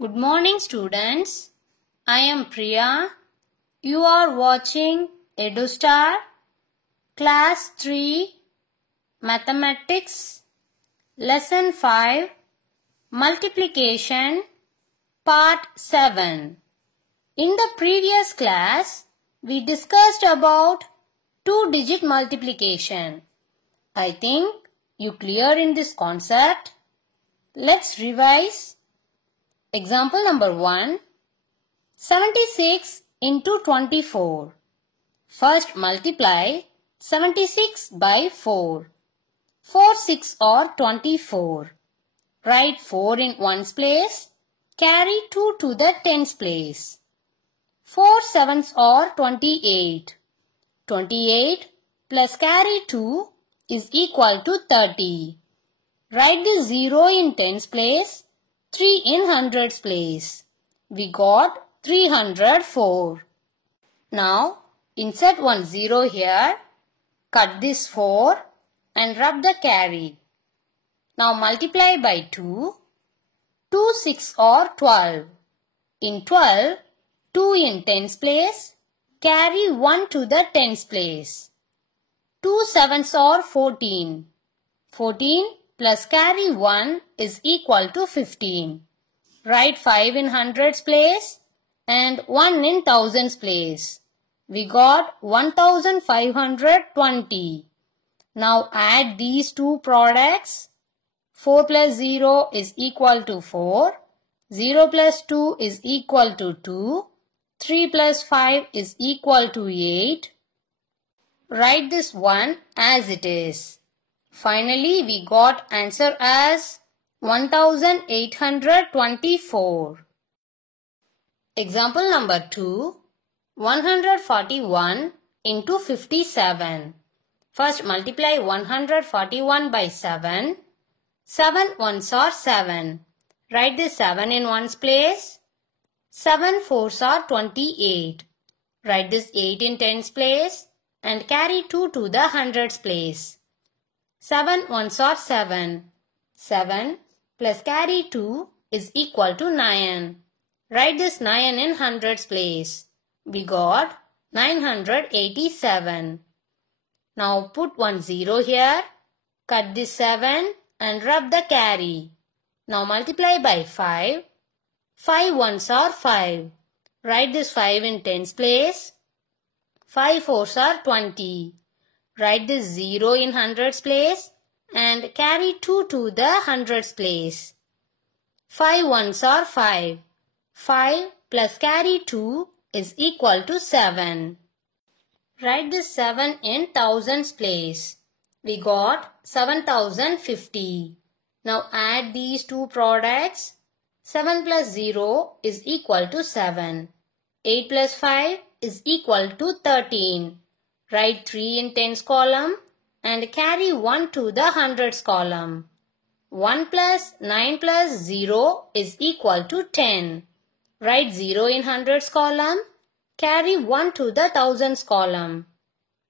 Good morning, students. I am Priya. You are watching EduStar Class 3 Mathematics Lesson 5 Multiplication Part 7. In the previous class, we discussed about two-digit multiplication. I think you clear in this concept. Let's revise. Example number 1. 76 into 24. First multiply 76 by 4. 4 6 are 24. Write 4 in ones place. Carry 2 to the tens place. 4 sevens are 28. 28 plus carry 2 is equal to 30. Write the 0 in tens place. 3 in hundreds place. We got 304. Now insert one 0 here. Cut this 4 and rub the carry. Now multiply by 2. 2 6 are 12. In 12, 2 in tens place. Carry 1 to the tens place. 2 sevens are 14. 14 plus carry 1 is equal to 15. Write 5 in hundreds place and 1 in thousands place. We got 1520. Now add these two products. 4 plus 0 is equal to 4. 0 plus 2 is equal to 2. 3 plus 5 is equal to 8. Write this one as it is. Finally, we got answer as 1824. Example number 2. 141 into 57. First multiply 141 by 7. 7 ones are 7. Write the 7 in ones place. 7 fours are 28. Write this 8 in tens place and carry 2 to the hundreds place. 7 ones are 7. 7 plus carry 2 is equal to 9. Write this 9 in hundreds place. We got 987. Now put one 0 here. Cut this 7 and rub the carry. Now multiply by 5. 5 ones are 5. Write this 5 in tens place. 5 fours are 20. Write this 0 in hundreds place and carry 2 to the hundreds place. 5 ones are 5. 5 plus carry 2 is equal to 7. Write this 7 in thousands place. We got 7050. Now add these two products. 7 plus 0 is equal to 7. 8 plus 5 is equal to 13. Write 3 in tens column and carry 1 to the hundreds column. 1 plus 9 plus 0 is equal to 10. Write 0 in hundreds column. Carry 1 to the thousands column.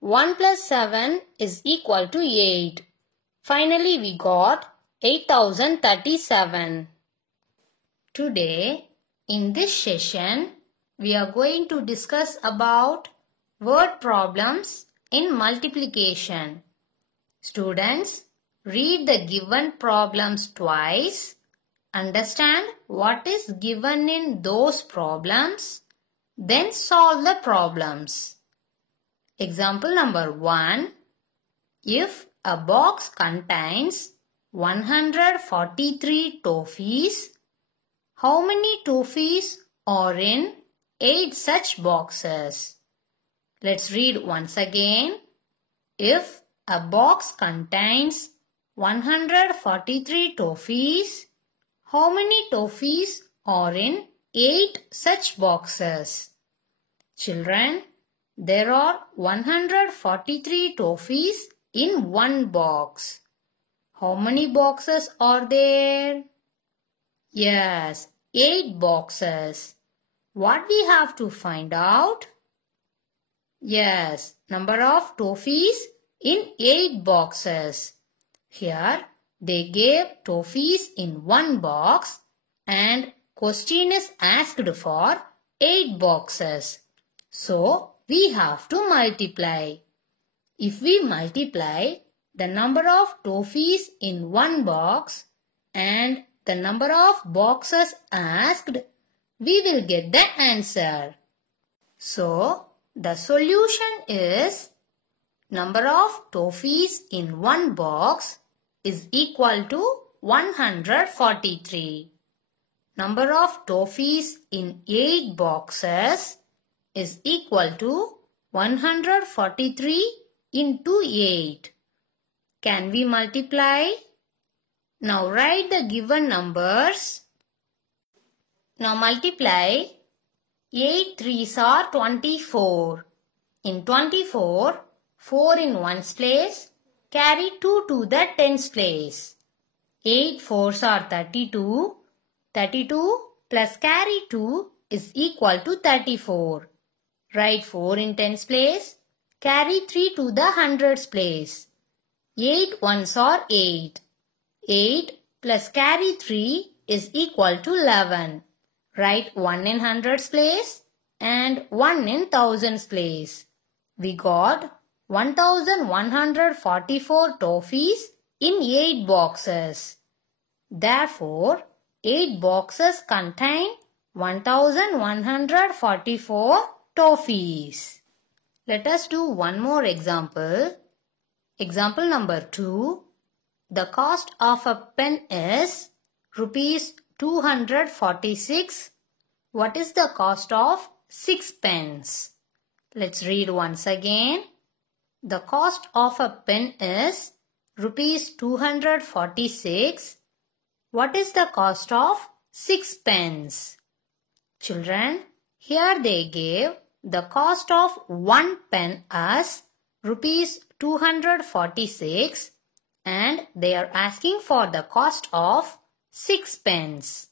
1 plus 7 is equal to 8. Finally, we got 8037. Today, in this session, we are going to discuss about word problems in multiplication. Students, read the given problems twice. Understand what is given in those problems. Then solve the problems. Example number 1. If a box contains 143 toffees, how many toffees are in 8 such boxes? Let's read once again. If a box contains 143 toffees, how many toffees are in 8 such boxes? Children, there are 143 toffees in one box. How many boxes are there? Yes, 8 boxes. What we have to find out? Yes, number of toffees in 8 boxes. Here they gave toffees in one box and question is asked for 8 boxes. So, we have to multiply. If we multiply the number of toffees in one box and the number of boxes asked, we will get the answer. So, the solution is number of toffees in one box is equal to 143. Number of toffees in 8 boxes is equal to 143 into 8. Can we multiply? Now write the given numbers. Now multiply. 8 3s are 24. In 24, 4 in ones place, carry 2 to the tens place. 8 4s are 32. 32 plus carry 2 is equal to 34. Write 4 in tens place, carry 3 to the hundreds place. 8 ones are 8. 8 plus carry 3 is equal to 11. Write 1 in hundreds place and 1 in thousands place. We got 1144 toffees in 8 boxes. Therefore, 8 boxes contain 1144 toffees. Let us do one more example. Example number 2. The cost of a pen is rupees 246. What is the cost of 6 pens? Let's read once again. The cost of a pen is rupees 246. What is the cost of 6 pens? Children, here they gave the cost of 1 pen as rupees 246 and they are asking for the cost of 6 pens.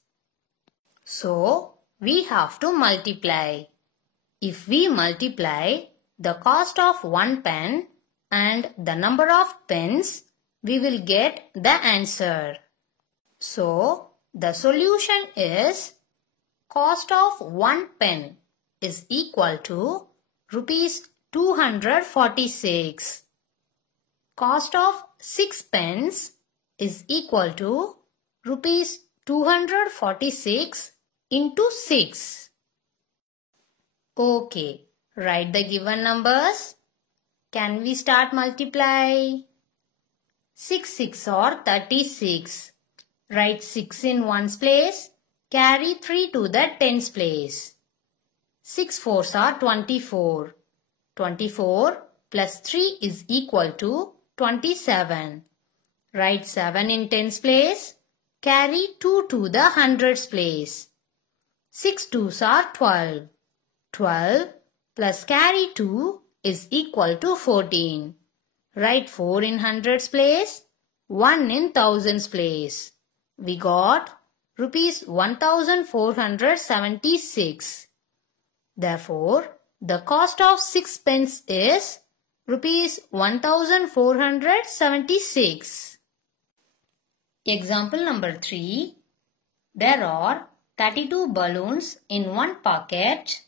So, we have to multiply. If we multiply the cost of 1 pen and the number of pens, we will get the answer. So, the solution is cost of 1 pen is equal to rupees 246. Cost of 6 pens is equal to rupees 246 into 6. Okay, write the given numbers. Can we start multiply? 6 6 are 36. Write 6 in ones place. Carry 3 to the tens place. 6 4s are 24. 24 plus 3 is equal to 27. Write 7 in tens place. Carry 2 to the hundreds place. 6 2s are 12. 12 plus carry 2 is equal to 14. Write 4 in hundreds place. 1 in thousands place. We got rupees 1476. Therefore, the cost of 6 pence is rupees 1476. Example number 3. There are 32 balloons in one pocket.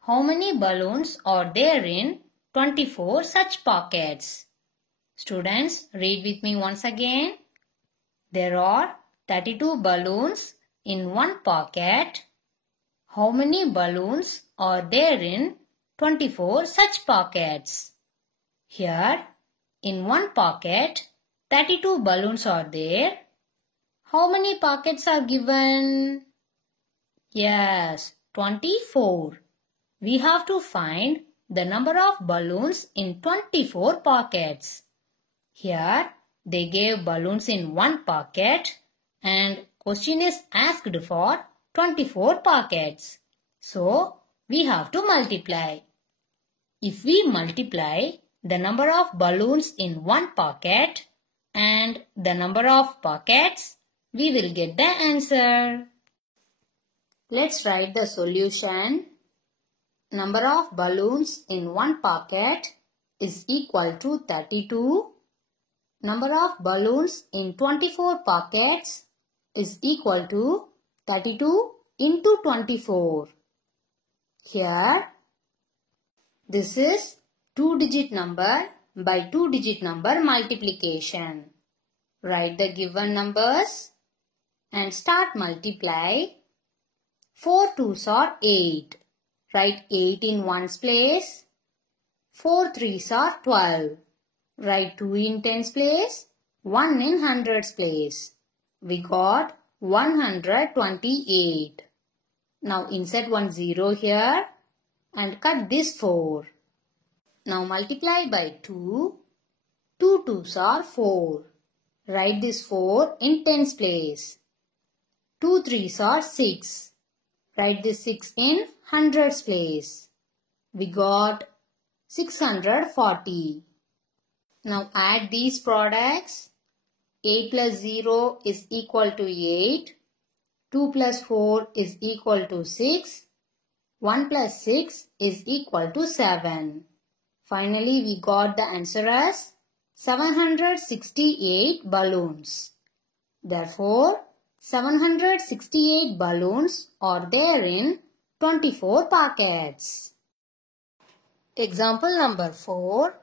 How many balloons are there in 24 such pockets? Students, read with me once again. There are 32 balloons in one pocket. How many balloons are there in 24 such pockets? Here, in one pocket, 32 balloons are there. How many pockets are given? Yes, 24. We have to find the number of balloons in 24 pockets. Here, they gave balloons in one pocket and question is asked for 24 pockets. So, we have to multiply. If we multiply the number of balloons in one pocket and the number of pockets, we will get the answer. Let's write the solution. Number of balloons in one pocket is equal to 32. Number of balloons in 24 pockets is equal to 32 into 24. Here, this is 2-digit number by 2-digit number multiplication. Write the given numbers and start multiply. 4 2s are 8. Write 8 in 1's place. 4 3s are 12. Write 2 in 10's place. 1 in 100's place. We got 128. Now insert 1 0 here and cut this 4. Now multiply by 2. 2 2s are 4. Write this 4 in 10's place. 2 3s are 6. Write this 6 in 100's place. We got 640. Now add these products. 8 plus 0 is equal to 8. 2 plus 4 is equal to 6. 1 plus 6 is equal to 7. Finally, we got the answer as 768 balloons. Therefore, 768 balloons are there in 24 packets. Example number 4.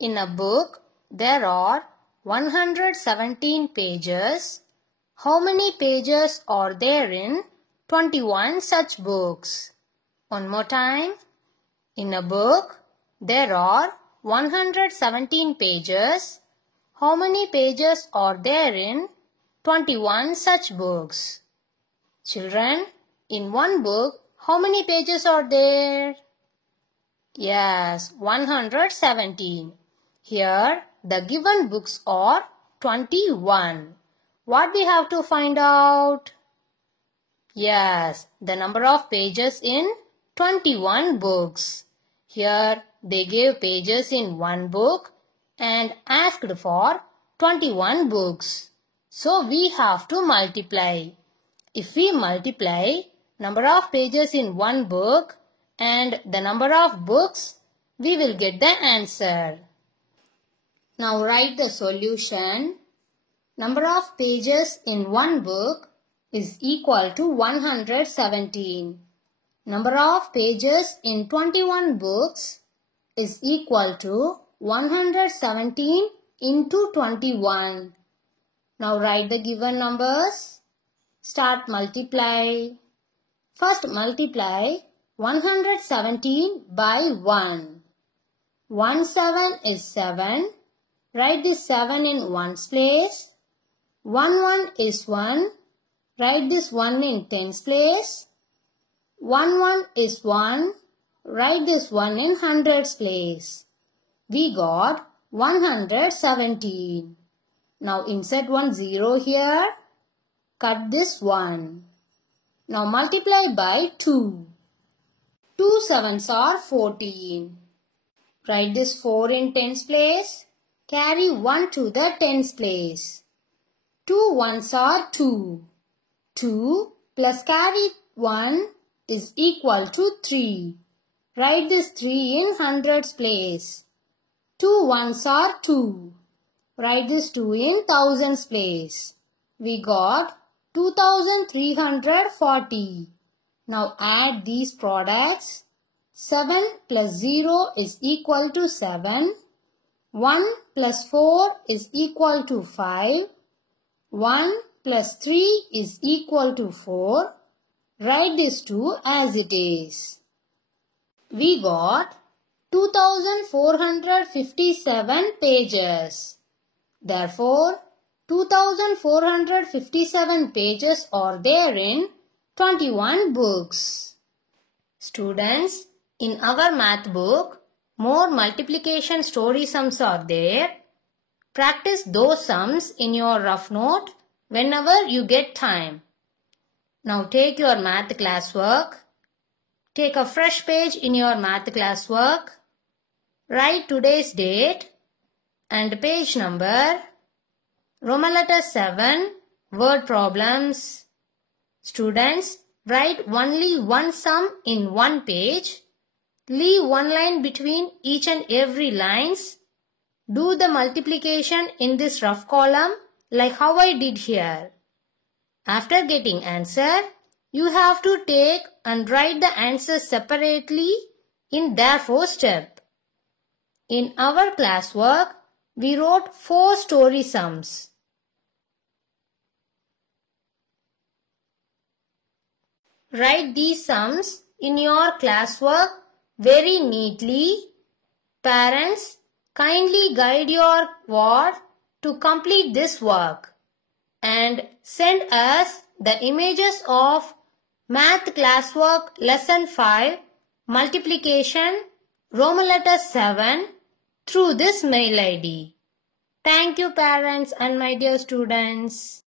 In a book, there are 117 pages. How many pages are there in 21 such books? One more time. In a book, there are 117 pages. How many pages are there in 21 such books? Children, in one book, how many pages are there? Yes, 117. Here, the given books are 21. What we have to find out? Yes, the number of pages in 21 books. Here, they gave pages in one book and asked for 21 books. So, we have to multiply. If we multiply number of pages in one book and the number of books, we will get the answer. Now write the solution. Number of pages in one book is equal to 117. Number of pages in 21 books is equal to 117 into 21. Now write the given numbers. Start multiply. First multiply 117 by 1. 1 7 is 7. Write this 7 in 1's place. 1 1 is 1. Write this 1 in 10's place. 1 1 is 1. Write this 1 in 100's place. We got 117. Now insert 1 0 here. Cut this 1. Now multiply by 2. 2 7s are 14. Write this 4 in 10's place. Carry 1 to the 10's place. 2 1s are 2. 2 plus carry 1 is equal to 3. Write this 3 in 100's place. 2 1s are 2. Write this 2 in 1000's place. We got 2340. Now add these products. 7 plus 0 is equal to 7. 1 plus 4 is equal to 5. 1 plus 3 is equal to 4. Write this 2 as it is. We got 2457 pages. Therefore, 2457 pages are there in 21 books. Students, in our math book, more multiplication story sums are there. Practice those sums in your rough note whenever you get time. Now take your math classwork. Take a fresh page in your math classwork. Write today's date and page number. Roman letter 7, word problems. Students, write only one sum in one page. Leave one line between each and every lines. Do the multiplication in this rough column like how I did here. After getting answer, you have to take and write the answers separately in therefore step. In our classwork, we wrote 4 story sums. Write these sums in your classwork very neatly. Parents, kindly guide your ward to complete this work and send us the images of Math Classwork Lesson 5 Multiplication Roman letter 7 through this mail ID. Thank you, parents and my dear students.